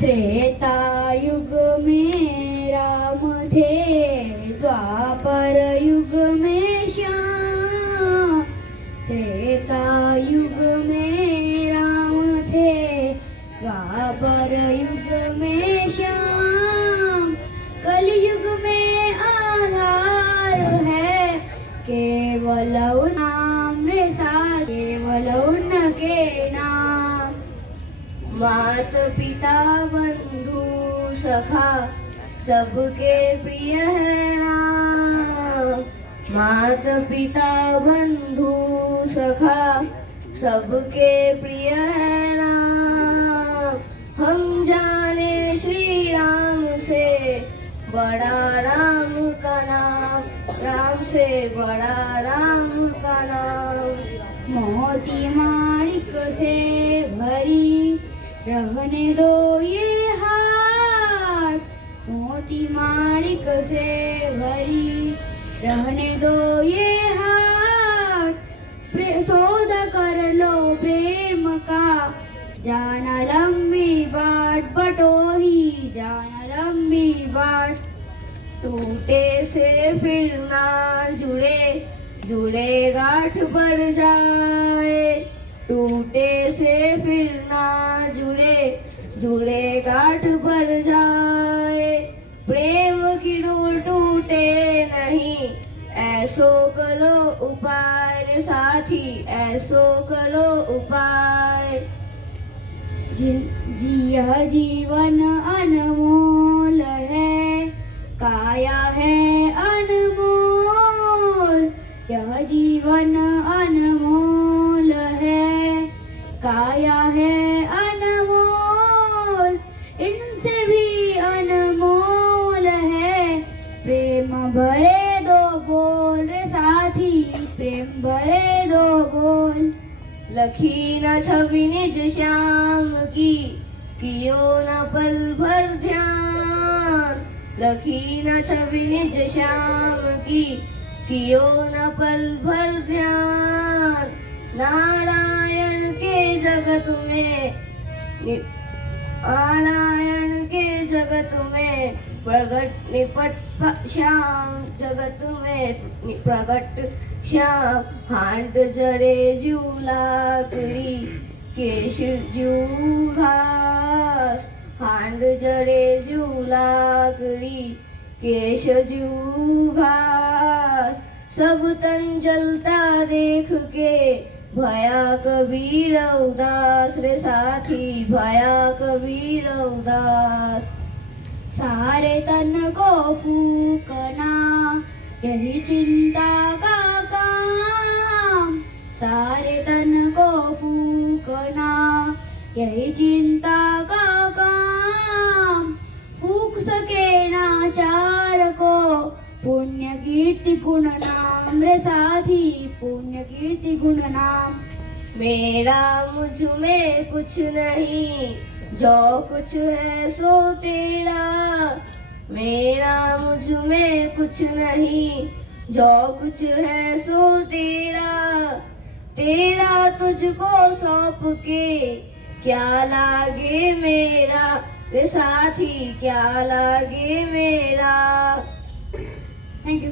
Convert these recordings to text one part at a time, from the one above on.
त्रेता युग में राम थे, द्वापर युग में श्याम। त्रेता युग में राम थे, द्वापर युग में श्याम। कलयुग में आधार है केवल नाम रे सा, केवल उनके नाम। मात पिता बंधु सखा सबके प्रिय है नाम। मात पिता बंधु सखा सबके प्रिय है नाम। हम जाने श्री राम से बड़ा राम का नाम, राम से बड़ा राम का नाम। मोती माणिक से भरी रहने दो ये हाट, मोती माणिक से भरी रहने दो ये हाट। सौदा कर लो प्रेम का, जाना लंबी बाट बटोही, जाना लंबी बाट। टूटे से फिर ना जुड़े, जुड़े गांठ पर जाए। टूटे से फिर ना जुड़े, जुड़े गांठ पर जाए। प्रेम की डोर टूटे नहीं, ऐसो करो उपाय रे साथी, ऐसो करो उपाय। यह जीवन अनमोल है, काया है अनमोल। यह जीवन अनमोल है, काया है अनमोल। इनसे भी अनमोल है प्रेम भरे दो बोल रे साथी, प्रेम भरे दो बोल। लखी न छवि निज श्याम की, कियो न पल भर ध्यान। लखी न छवि निज श्याम की, कियो न पल भर ध्यान। नारायण के जगत में, नारायण के जगत में प्रगट निपट श्याम। जगत में प्रगट श्याम। हांड जरे जू लाकड़ी, केश जू घास। हांड जरे जू लाकड़ी, केश जू घास। सब तन जलता देख के भया कबीर उदास रे साथी, भया कबीर उदास। सारे तन को फूकना यही चिंता का काम। सारे तन को फूकना यही चिंता का काम। फूक सके ना चार को पुण्य कीर्ति गुण नाम रे साथी, पुण्य कीर्ति गुण नाम। मेरा मुझ में कुछ नहीं, जो कुछ है सो तेरा। मेरा मुझ में कुछ नहीं, जो कुछ है सो तेरा। तेरा तुझको सौंप के क्या लागे मेरा रे साथी, क्या लागे मेरा। Thank you.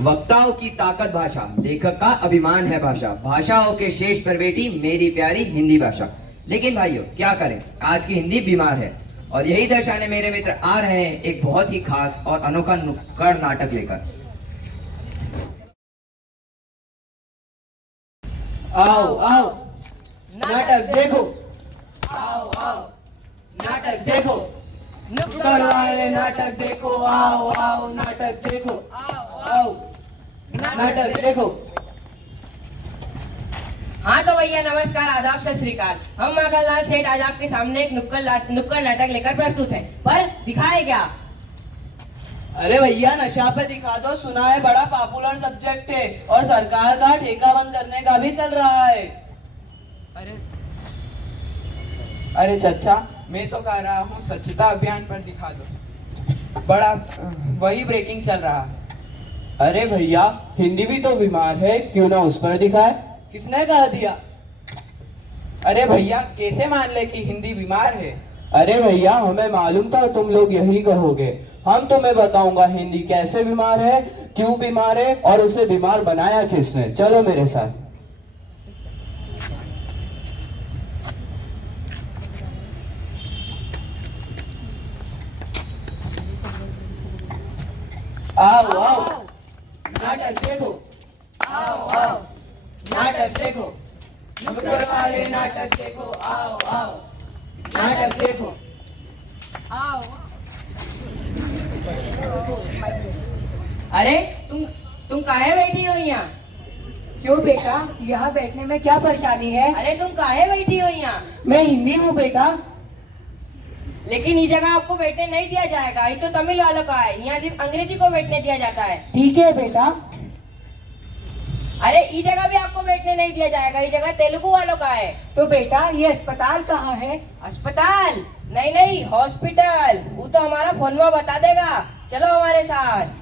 वक्ताओं की ताकत भाषा, लेखक का अभिमान है भाषा। भाषाओं के शेष पर बेटी मेरी प्यारी हिंदी भाषा। लेकिन भाइयों क्या करें, आज की हिंदी बीमार है। और यही दर्शाने मेरे मित्र आ रहे हैं एक बहुत ही खास और अनोखा नुक्कड़ नाटक लेकर। आओ आओ नाटक देखो, आओ आओ नाटक देखो, नुक्कड़ वाले नाटक देखो। आओ आओ नाटक देखो, आओ नाटक देखो। हाँ तो भैया नमस्कार, आदाब, सत श्री अकाल। हम माखनलाल सेठ आज आपके सामने एक नुक्कड़ नाटक लेकर प्रस्तुत हैं, पर दिखाए क्या? अरे भैया नशा पे दिखा दो, सुना है बड़ा पॉपुलर सब्जेक्ट है और सरकार का ठेका बंद करने का भी चल रहा है। अरे चचा, मैं तो कह रहा हूँ स्वच्छता अभियान पर दिखा दो, बड़ा वही ब्रेकिंग चल रहा है। अरे भैया हिंदी भी तो बीमार है, क्यों ना उस पर दिखाए। किसने कह दिया? अरे भैया कैसे मान ले कि हिंदी बीमार है? अरे भैया, हमें मालूम था तुम लोग यही कहोगे। हम तुम्हें बताऊंगा हिंदी कैसे बीमार है, क्यों बीमार है और उसे बीमार बनाया किसने। चलो मेरे साथ। आओ आओ, नाटक देखो। आओ आओ, नाटक देखो। नुक्कड़ वाले नाटक देखो। आओ आओ, नाटक देखो। अरे तुम काहे बैठी हो यहाँ? क्यों बेटा, यहाँ बैठने में क्या परेशानी है? अरे तुम काहे बैठी हो यहाँ? मैं हिंदी हूँ बेटा। लेकिन ये जगह आपको बैठने नहीं दिया जाएगा, ये तो तमिल वालों का है। यहाँ सिर्फ अंग्रेजी को बैठने दिया जाता है। ठीक है बेटा। अरे ये जगह भी आपको बैठने नहीं दिया जाएगा, ये जगह तेलुगु वालों का है। तो बेटा ये अस्पताल कहाँ है? अस्पताल नहीं नहीं, हॉस्पिटल। वो तो हमारा फोनवा बता देगा। चलो हमारे साथ।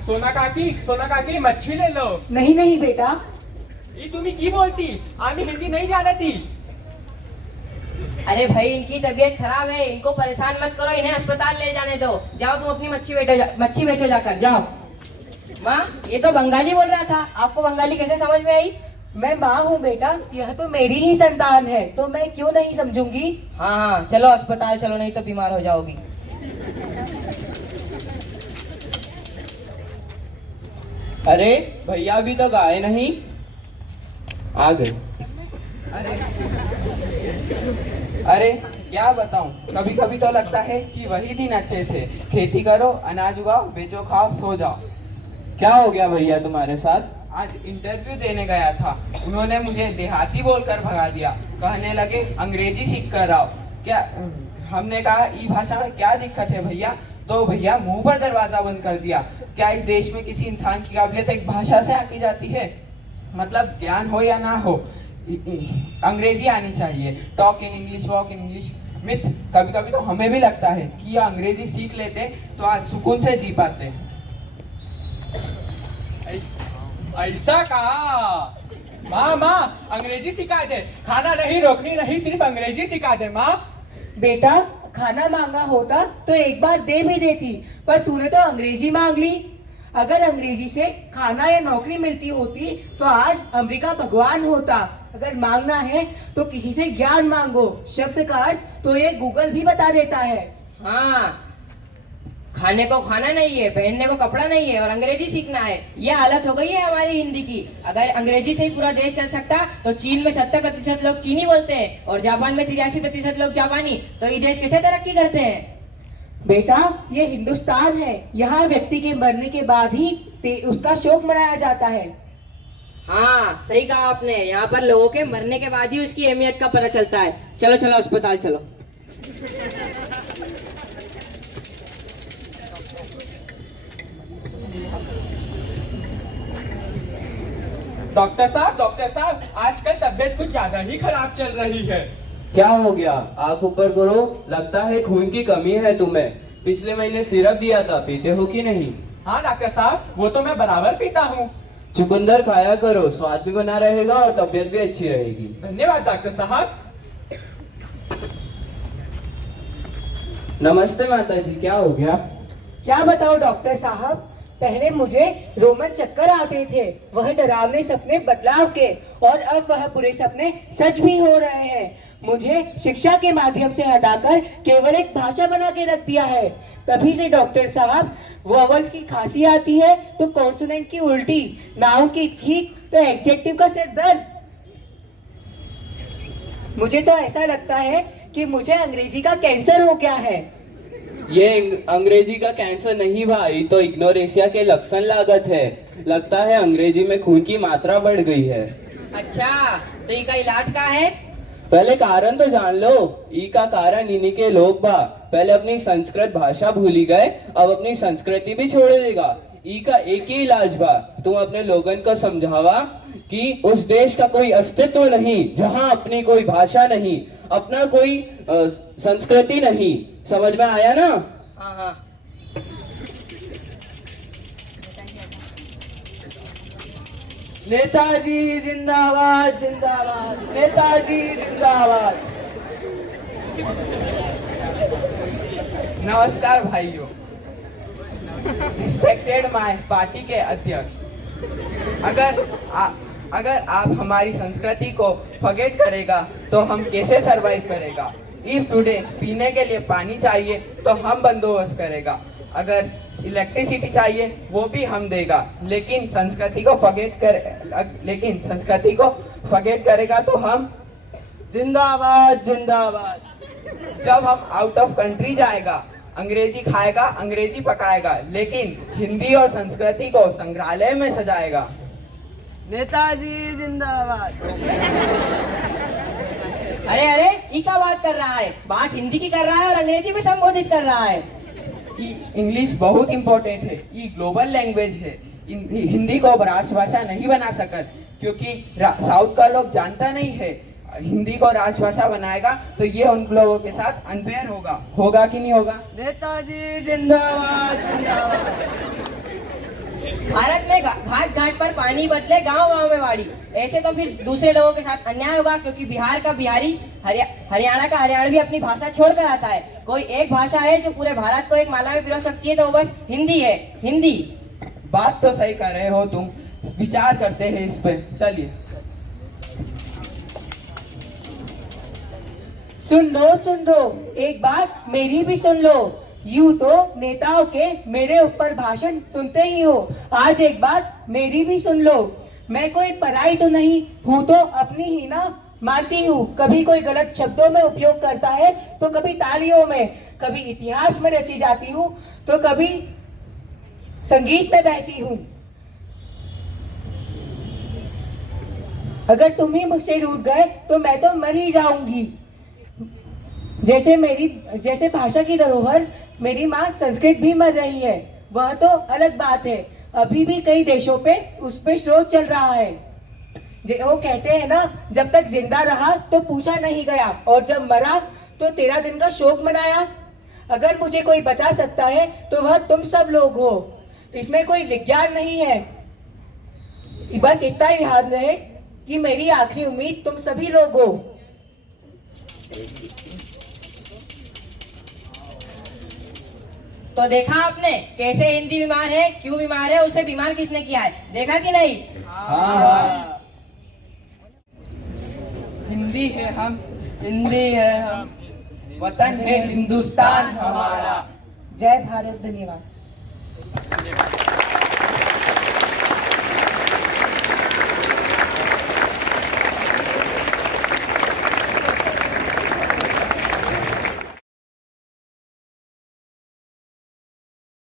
सोना काकी मच्छी ले लो। नहीं नहीं बेटा। ये तुम्ही की बोलती? आम्ही हिंदी नहीं जानती। अरे भाई इनकी तबीयत खराब है, इनको परेशान मत करो, इन्हें अस्पताल ले जाने दो। जाओ तुम अपनी मच्छी बेचो जाकर जाओ। माँ ये तो बंगाली बोल रहा था, आपको बंगाली कैसे समझ में आई? मैं माँ हूँ बेटा, यह तो मेरी ही संतान है, तो मैं क्यों नहीं समझूंगी। हाँ हाँ चलो अस्पताल चलो, नहीं तो बीमार हो जाओगी। अरे भैया अभी तक आए नहीं। आ गए। अरे क्या बताऊं, कभी कभी तो लगता है कि वही दिन अच्छे थे। खेती करो, अनाज उगाओ, बेचो, खाओ, सो जाओ। क्या हो गया भैया तुम्हारे साथ? आज इंटरव्यू देने गया था, उन्होंने मुझे देहाती बोलकर भगा दिया। कहने लगे अंग्रेजी सीख कर आओ। क्या हमने कहा ई भाषा में क्या दिक्कत है भैया? तो भैया मुंह पर दरवाजा बंद कर दिया। क्या इस देश में किसी इंसान की काबिलियत एक भाषा से आकी जाती है? मतलब ज्ञान हो या ना हो, अंग्रेजी आनी चाहिए। Talk in English, walk in English. Myth कभी कभी तो हमें भी लगता है कि ये अंग्रेजी सीख लेते तो आज सुकून से जी पाते। ऐसा कहा? माँ अंग्रेजी सिखा दे। खाना नहीं, रोकनी नहीं, सिर्फ अंग्रेजी सिखा दे माँ। बेटा खाना मांगा होता तो एक बार दे भी देती, पर तूने तो अंग्रेजी मांग ली। अगर अंग्रेजी से खाना या नौकरी मिलती होती तो आज अमेरिका भगवान होता। अगर मांगना है तो किसी से ज्ञान मांगो। शब्द का अर्थ तो ये गूगल भी बता देता है। हाँ, खाने को खाना नहीं है, पहनने को कपड़ा नहीं है और अंग्रेजी सीखना है। ये हालत हो गई है हमारी हिंदी की। अगर अंग्रेजी से ही पूरा देश चल सकता तो चीन में 70% लोग चीनी बोलते हैं और जापान में 83% लोग जापानी। तो ये देश कैसे तरक्की करते हैं? बेटा ये हिंदुस्तान है, यहाँ व्यक्ति के मरने के बाद ही उसका शोक मनाया जाता है। हाँ सही कहा आपने, यहाँ पर लोगों के मरने के बाद ही उसकी अहमियत का पता चलता है। चलो चलो अस्पताल चलो। डॉक्टर साहब आजकल तबीयत कुछ ज्यादा ही खराब चल रही है। क्या हो गया? आंख ऊपर करो। लगता है खून की कमी है तुम्हें। पिछले महीने सिरप दिया था, पीते हो कि नहीं? हाँ डॉक्टर साहब, वो तो मैं बराबर पीता हूँ। चुकंदर खाया करो, स्वाद भी बना रहेगा और तबीयत भी अच्छी रहेगी। धन्यवाद डॉक्टर साहब। नमस्ते माता जी, क्या हो गया? क्या बताओ डॉक्टर साहब, पहले मुझे रोमन चक्कर आते थे, वह डरावने सपने बदलाव के, और अब वह बुरे सपने सच भी हो रहे हैं। मुझे शिक्षा के माध्यम से हटाकर केवल एक भाषा बना के रख दिया है। तभी से डॉक्टर साहब वॉवल्स की खांसी आती है तो कॉन्सोनेंट की उल्टी, नाउन की छींक तो एडजेक्टिव का सिर दर्द। मुझे तो ऐसा लगता है कि मुझे अंग्रेजी का कैंसर हो गया है। ये अंग्रेजी का कैंसर नहीं भाई, तो इग्नोरेशिया के लक्षण लागत है। लगता है अंग्रेजी में खून की मात्रा बढ़ गई है। अच्छा, तो इसका इलाज क्या है? पहले कारण तो जान लो। ई का कारण इन्हीं के लोग बा। पहले अपनी संस्कृत भाषा भूली गए, अब अपनी संस्कृति भी छोड़ देगा। ई का एक ही इलाज बा, तुम अपने लोगन को समझावा कि उस देश का कोई अस्तित्व नहीं जहां अपनी कोई भाषा नहीं। अपना कोई संस्कृति नहीं। समझ में आया ना? हाँ हाँ। नेताजी जिंदाबाद जिंदाबाद, नेताजी जिंदाबाद। नमस्कार भाइयों, रिस्पेक्टेड माय पार्टी के अध्यक्ष, अगर आप हमारी संस्कृति को फॉरगेट करेगा तो हम कैसे सरवाइव करेगा। इफ टुडे पीने के लिए पानी चाहिए तो हम बंदोबस्त करेगा, अगर इलेक्ट्रिसिटी चाहिए वो भी हम देगा, लेकिन संस्कृति को फॉरगेट करेगा तो हम जिंदाबाद जिंदाबाद। जब हम आउट ऑफ कंट्री जाएगा, अंग्रेजी खाएगा, अंग्रेजी पकाएगा, लेकिन हिंदी और संस्कृति को संग्रहालय में सजाएगा। नेताजी जिंदाबाद। अरे अरे, ई का बात कर रहा है? बात हिंदी की कर रहा है और अंग्रेजी में संबोधित कर रहा है। इंग्लिश बहुत इंपॉर्टेंट है, ये ग्लोबल लैंग्वेज है। हिंदी को राजभाषा नहीं बना सकत, क्योंकि साउथ का लोग जानता नहीं है। हिंदी को राजभाषा बनाएगा तो ये उन लोगों के साथ अनफेयर होगा कि नहीं होगा? नेताजी जिंदाबाद जिंदाबाद। भारत में घाट घाट पर पानी बदले, गांव गांव में बाड़ी। ऐसे तो फिर दूसरे लोगों के साथ अन्याय होगा, क्योंकि बिहार का बिहारी, हरियाणा का हरियाणवी अपनी भाषा छोड़कर आता है। कोई एक भाषा है जो पूरे भारत को एक माला में पिरो सकती है, तो वो बस हिंदी है, हिंदी। बात तो सही कर रहे हो तुम, विचार करते हैं इस पे। चलिए सुन लो, एक बात मेरी भी सुन लो। यूं तो नेताओं के मेरे ऊपर भाषण सुनते ही हो, आज एक बात मेरी भी सुन लो। मैं कोई पराई तो नहीं हूँ, तो अपनी ही ना मानती हूँ। कभी कोई गलत शब्दों में उपयोग करता है तो कभी तालियों में, कभी इतिहास में रची जाती हूँ तो कभी संगीत में बहती हूँ। अगर तुम ही मुझसे रूठ गए तो मैं तो मर ही जाऊंगी। जैसे भाषा की धरोहर मेरी माँ संस्कृत भी मर रही है, वह तो अलग बात है। अभी भी कई देशों पे उस पे शोध चल रहा है। वो कहते हैं ना, जब तक जिंदा रहा तो पूछा नहीं गया, और जब मरा तो 13 दिन का शोक मनाया। अगर मुझे कोई बचा सकता है तो वह तुम सब लोग हो। इसमें कोई विज्ञान नहीं है। बस इतना ही याद रहे कि मेरी आखिरी उम्मीद तुम सभी लोग हो। तो देखा आपने कैसे हिंदी बीमार है, क्यों बीमार है, उसे बीमार किसने किया है, देखा कि नहीं? हाँ। हिंदी है हम, वतन है हिंदुस्तान हमारा। जय भारत, धन्यवाद।